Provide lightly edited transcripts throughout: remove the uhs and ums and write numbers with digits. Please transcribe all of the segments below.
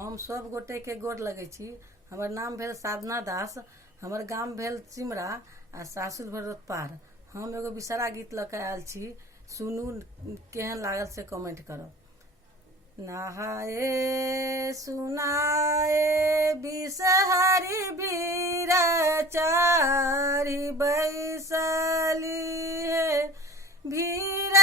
हम सब गोटे के गोर लगे छी। हमर नाम भेल साधना दास, हमर गांव भेल चिमरा आ सासुर भेल रोतपार। हम एगो विषहरा गीत लऽ के आयल छी, सुनू केहन लागल से कमेंट करब। नहाए सुनाए बिषहरी बीर चारी बैसली है, भीर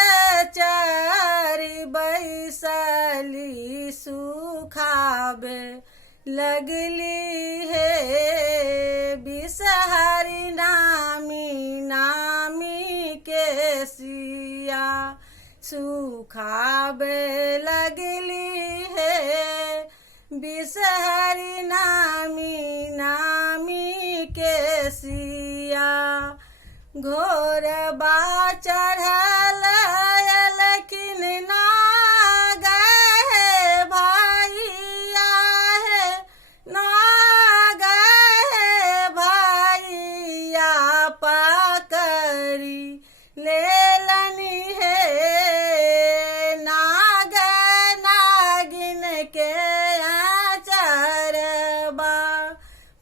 चारी बैसली सुखाबे लगली है। बिषहरी नामी नामी के सिया सुखाबे लगली है। बिषहरी नामी नामी के सिया घोरबा चढ़ल लेकिन ना गए भैया है, ना गए भैया पकड़ी लेलनी है। नाग नागिन के आचरबा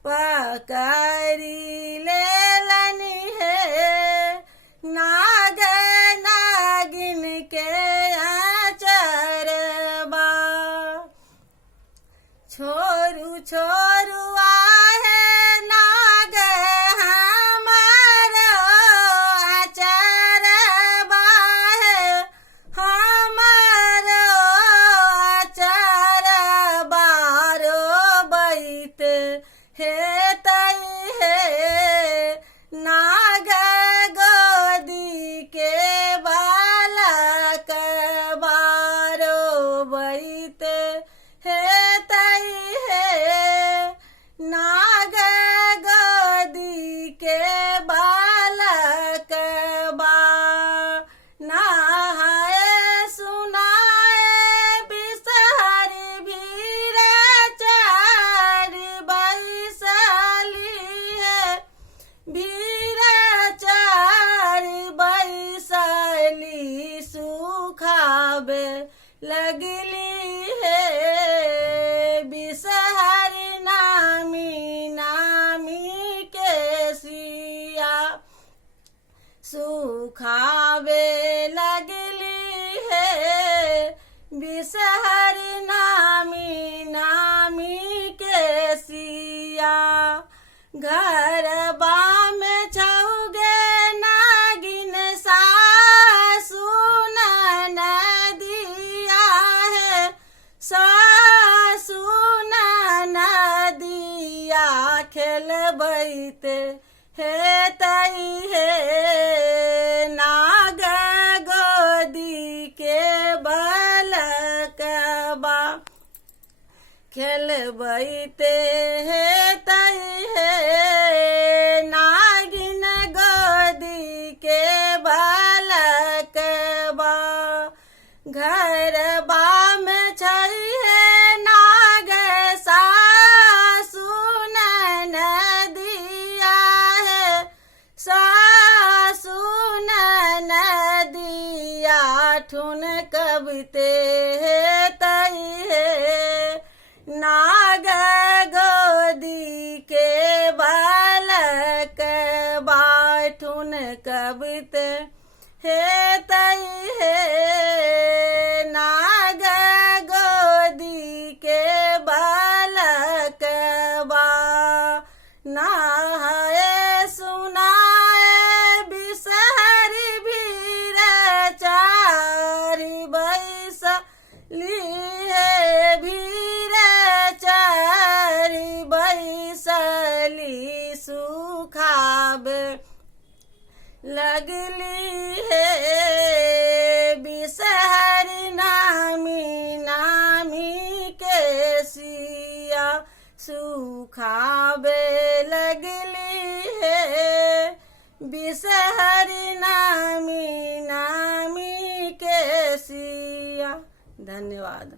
पकड़ी लेलनी है। नाग नागिन के आचरबा छोरू छोरू आहे नाग हमारो आचरबा है, हमारो आचरबा रो बैते हे तई है। नाग गोदी के बालक बारो बैते हे तई है। नाग गोदी के बालक बा नहाए सुनाए बिषहरी भीर चारी बैसली है, भीर चारी बैसली सुखाबे लगली है। बिषहरी नामी नामी के सिया सुखाबे लगली है। बिषहरी नामी नामी के सिया घरबा में छौगे नागिन सासु ननदिया है, सासु ननदिया खेलबैते हे तई है। नाग गोदी के बालकबा खेलबैते हे तई है। नागिन गोदी के बालकबा घरबा में छई है नाग सासु ननदिया है, सासु ननदिया ठुन कबते हे तई है। नाग गोदी के बालक बाठुन कबते हे तई है। नाग गोदी के बालक बा नहाए सुनाए बिषहरी भीर चारी बैसली है, भीर चारी बैसली सुखाबे लगली है। बिषहरी नामी नामी के सिया सुखाबे लगली है। बिषहरी नामी नामी के सिया। धन्यवाद।